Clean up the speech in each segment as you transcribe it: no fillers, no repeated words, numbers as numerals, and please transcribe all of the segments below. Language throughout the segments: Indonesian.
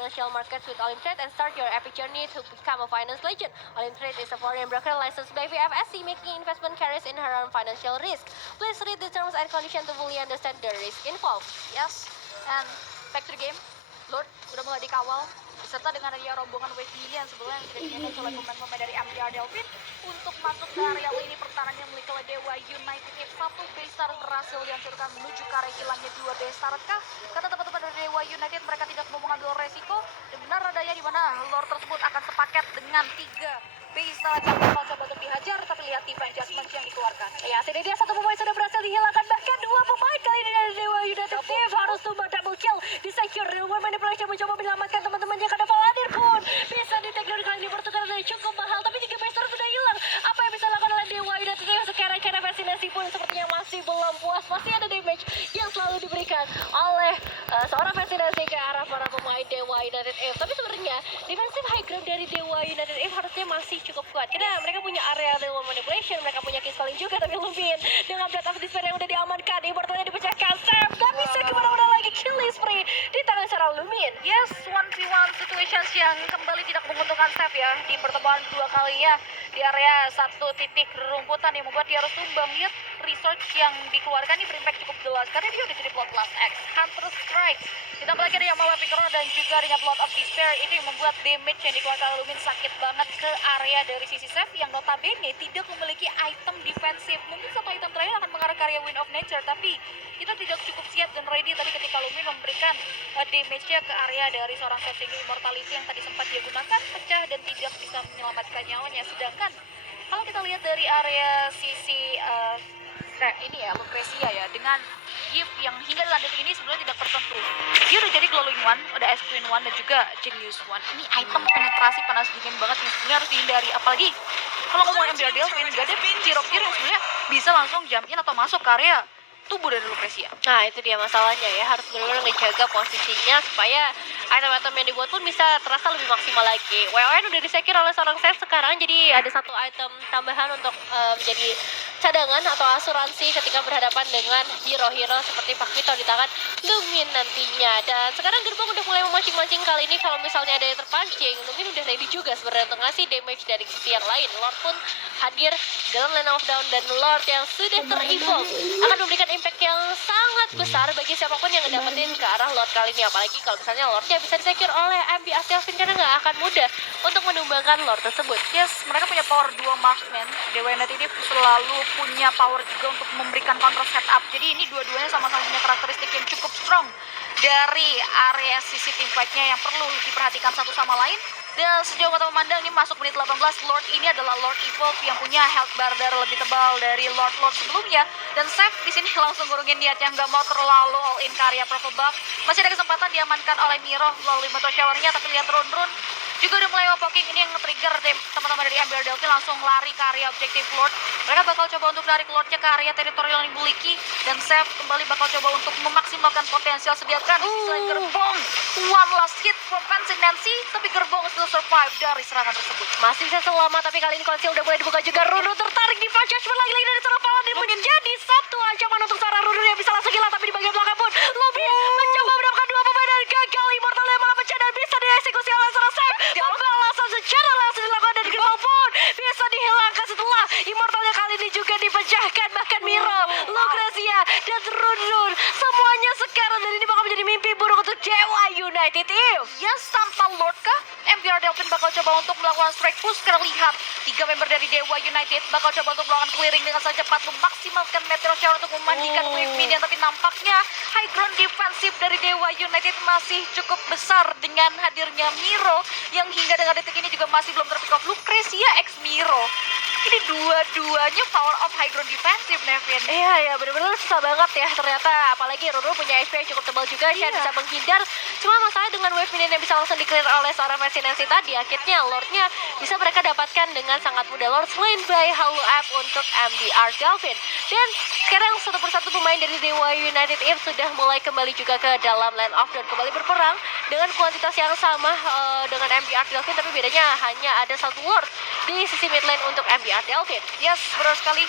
financial markets with Olimtrade and start your epic journey to become a finance legend. Olimtrade is a foreign broker licensed by VFSC, making investment carries inherent financial risk. Please read the terms and conditions to fully understand the risk involved. Yes, and back to the game. Lord udah mulai dikawal beserta dengan adanya rombongan wave minion sebelumnya yang tidak dimanage oleh pemain-pemain dari MDR Delphin untuk masuk ke area lini pertahanan yang memiliki oleh Dewa United. Satu base turret berhasil dihancurkan menuju ke area hilangnya dua base turret kah? Kata teman-teman dari Dewa United, mereka tidak mau mengambil resiko dan benar adanya di mana Lord tersebut akan sepaket dengan 3 base turret yang bakal coba untuk dihajar, tapi lihat defense adjustment yang dikeluarkan. Ya, sini dia satu pemain sudah berhasil dihilangkan, bahkan dua pemain kali ini dari Dewa United. Steve harus tumbang double kill, disecure dengan manipulation mencoba menyelamatkan teman-temannya karena Valadir pun bisa di-take down kali ini. Pertukaran yang cukup mahal, tapi jika base turret sudah hilang, apa yang bisa dilakukan oleh Dewa United? Sekarang karena vaksinasi pun sepertinya masih belum puas, masih ada damage yang selalu diberikan oleh seorang vaksinasi ke arah para pemain Dewa United F. Tapi sebenarnya defensive high ground dari Dewa United F harusnya masih cukup kuat karena mereka punya area real manipulation, mereka punya kill calling juga. Tapi Lumin dengan Blade of Despair yang udah diamankan, Immortalnya dipecahkan, Sam gak bisa kemana-mana lagi. Killing spree di tangan seorang Lumin. Yes, 1v1 situations yang kembali tidak menguntungkan Steph ya di pertemuan dua kalinya di area satu titik rumputan yang membuat dia harus tumbang. Lihat research yang dikeluarkan ini berimpact cukup jelas karena dia udah jadi Blood Last X, Hunter Strike, ditambah lagi ada yang Malefic Roar dan juga dengan Blood of Despair. Itu yang membuat damage yang dikeluarkan oleh Lumin sakit banget ke area dari sisi Steph yang notabene tidak memiliki item defensif. Mungkin satu item terakhir akan mengarah ke area Wind of Nature, tapi kita tidak cukup siap dan ready tadi ketika Lumin memberikan damage-nya ke area dari seorang Steph sehingga Immortality yang tadi sempat dia gunakan pecah dan tidak bisa menyelamatkan nyawanya. Sedangkan kalau kita lihat dari area sisi ini ya, Lucrecia ya, dengan gift yang hingga dalam detik ini sebenarnya tidak tersentuh. Dia udah jadi Glowing One, ada Ice Queen One dan juga Genius One. Ini item penetrasi panas dingin banget yang sebenarnya harus dihindari. Apalagi kalau ngomong MDR Delphin, gak ada hero gear yang sebenarnya bisa langsung jump in atau masuk ke area tubuh dari Lucrecia. Nah, itu dia masalahnya ya, harus benar-benar ngejaga posisinya supaya item-item yang dibuat pun bisa terasa lebih maksimal lagi. WON udah disecure oleh seorang Steph sekarang, jadi ada satu item tambahan untuk menjadi cadangan atau asuransi ketika berhadapan dengan hero-hero seperti Pakito di tangan Lumin nantinya. Dan sekarang gerbang udah mulai memancing-mancing kali ini. Kalau misalnya ada yang terpancing, Lumin udah ready juga sebenarnya untuk ngasih damage dari sisi yang lain. Lord pun hadir dalam Land of Dawn dan Lord yang sudah ter-evolve akan memberikan impact yang sangat besar bagi siapapun yang ngedapetin ke arah Lord kali ini. Apalagi kalau misalnya Lordnya bisa disecure oleh MBR Delphin karena nggak akan mudah untuk menumbangkan Lord tersebut. Yes, mereka punya power 2 marksman. Dewa United ini selalu punya power juga untuk memberikan counter setup. Jadi ini dua-duanya sama-sama punya karakteristik yang cukup strong dari area sisi team fight-nya yang perlu diperhatikan satu sama lain. Dan sejauh mata memandang ini masuk menit 18, Lord ini adalah Lord Evolve yang punya health barrier lebih tebal dari Lord sebelumnya. Dan Seth di sini langsung ngurungin niatnya, nggak mau terlalu all in ke area purple buff. Masih ada kesempatan diamankan oleh Miro melalui meteor shower-nya, tapi lihat Run juga udah mulai walking. Ini yang nge-trigger teman-teman dari MBR Delphin langsung lari ke area objektif Lord. Mereka bakal coba untuk narik Lordnya ke area teritorial yang dimiliki, dan Seth kembali bakal coba untuk memaksimalkan potensial. Sediakan di sisi lain gerbong, one last hit from Fancy Nancy, tapi gerbong still survive dari serangan tersebut. Masih bisa selamat, tapi kali ini konsil udah mulai dibuka juga. Runu tertarik di Flash Judgment lagi-lagi dari seorang Paladin, menjadi satu ancaman untuk seorang Runu yang bisa langsung hilang. Tapi di bagian belakang pun Lumin mencoba mendapatkan dua pemain dan gagal. Immortal yang malah pecah dan bisa dieksekusi oleh seorang Sam. Pembalasan secara langsung dilakukan dari gerbang pun bisa dihilangkan setelah Immortalnya kali ini juga dipecahkan. Bahkan Miro, Lucrecia, dan Run semuanya sekarang, dan ini bakal menjadi mimpi buruk untuk Dewa United. Yes, tanpa Lord kah? MBR Delphin bakal coba untuk melakukan strike push. Karena lihat, 3 member dari Dewa United bakal coba untuk melakukan clearing dengan sangat cepat, memaksimalkan Meteor Shower untuk memandikan wave minion. Tapi nampaknya high ground defensif dari Dewa United masih cukup besar dengan hadirnya Miro yang hingga dengan detik ini juga masih belum terpick off. Lucrecia x Miro, ini dua-duanya power of high ground defensive, Nevin. Iya, bener-bener susah banget ya ternyata. Apalagi Ruru punya HP yang cukup tebal juga, Shen bisa menghindar. Cuma masalah dengan wave minion yang bisa langsung di-clear oleh seorang Mercy Nancy tadi, akhirnya Lordnya bisa mereka dapatkan dengan sangat mudah. Lord slain by Halo App untuk MBR Delphin. Dan sekarang satu persatu pemain dari Dewa United Eve sudah mulai kembali juga ke dalam Land of Dawn, kembali berperang dengan kuantitas yang sama dengan MBR Delphin, tapi bedanya hanya ada satu Lord di sisi mid lane untuk MBR Delphin. Yes, benar sekali.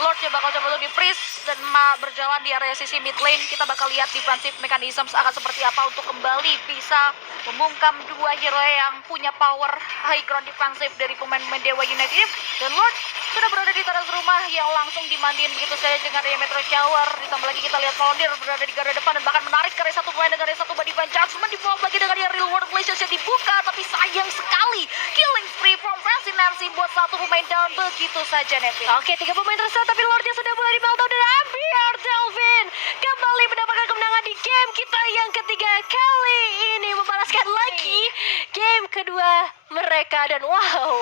Lordnya bakal coba untuk di-freeze dan berjalan di area sisi mid lane. Kita bakal lihat defensive mechanism akan seperti apa untuk kembali bisa membungkam dua hero yang punya power high ground defensive dari pemain-pemain Dewa United. Dan Lord sudah berada di teras rumah yang langsung dimandiin begitu saja dengan area Metro Shower. Ditambah lagi kita lihat Volunteer berada di garda depan dan bahkan menarik ke area satu pemain dengan area satu body ban Judgment dibawa lagi dengan yang real world relationship dibuka, tapi sayang sekali killing spree from Francis Nancy buat satu pemain down begitu saja Nevin. Oke, 3 pemain tersisa tapi Lordnya sudah mulai dipantau dan MBR Delvin kembali mendapatkan kemenangan di game kita yang ketiga kali ini, membalaskan lagi game kedua mereka. Dan wow,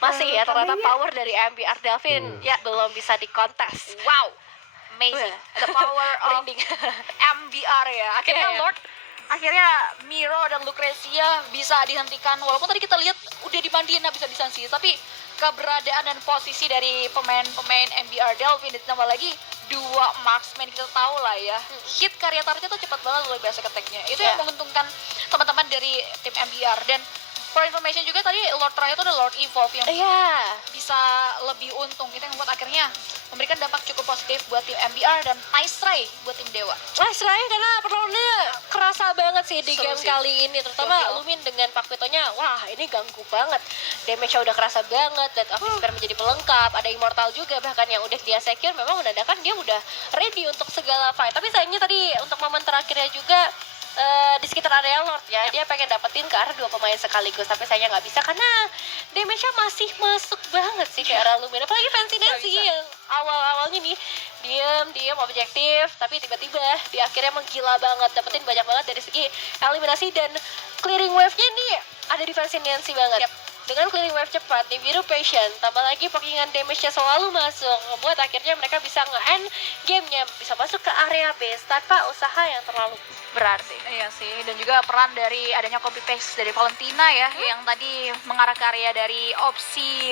masih ya ternyata power dari MBR Delvin ya belum bisa dikontes. Wow, amazing. The power of Merinding. MBR ya. Akhirnya Iya. Lord, akhirnya Miro dan Lucrezia bisa dihentikan. Walaupun tadi kita lihat udah dimandiin habis-habisan sih, tapi keberadaan dan posisi dari pemain-pemain MBR Delvin ditambah lagi dua marksman kita tahu lah ya, hit karya targetnya tuh cepat banget luar biasa keteknya. Itu yang menguntungkan teman-teman dari tim MBR. Dan for information juga tadi Lord terakhir itu ada Lord Evolve yang Iya. bisa lebih untung. Itu yang membuat akhirnya memberikan dampak cukup positif buat tim MBR dan nice try buat tim Dewa. Wah, selain karena perlawanannya kerasa banget sih di Seru game sih. kali ini, terutama Gokil. Lumin dengan Pak Vitonya. Wah, ini ganggu banget. Damage-nya udah kerasa banget, dan Spare menjadi pelengkap. Ada Immortal juga bahkan yang udah dia secure, memang menandakan dia udah ready untuk segala fight. Tapi sayangnya tadi untuk momen terakhirnya juga di sekitar area Lord ya, dia pengen dapetin ke arah dua pemain sekaligus, tapi sayangnya nggak bisa karena damage-nya masih masuk banget sih ke arah Lumin. Apalagi Fancy Nancy bisa. yang awal-awalnya nih diem objektif, tapi tiba-tiba di akhirnya menggila banget, dapetin banyak banget dari segi eliminasi, dan clearing wave-nya nih ada di Fancy Nancy banget. Dengan clearing wave cepat, nih biru patient, tambah lagi pokingan damage-nya selalu masuk, membuat akhirnya mereka bisa nge-end game-nya, bisa masuk ke area base tanpa usaha yang terlalu berarti. Iya sih, dan juga peran dari adanya copy paste dari Valentina ya, yang tadi mengarah ke area dari opsi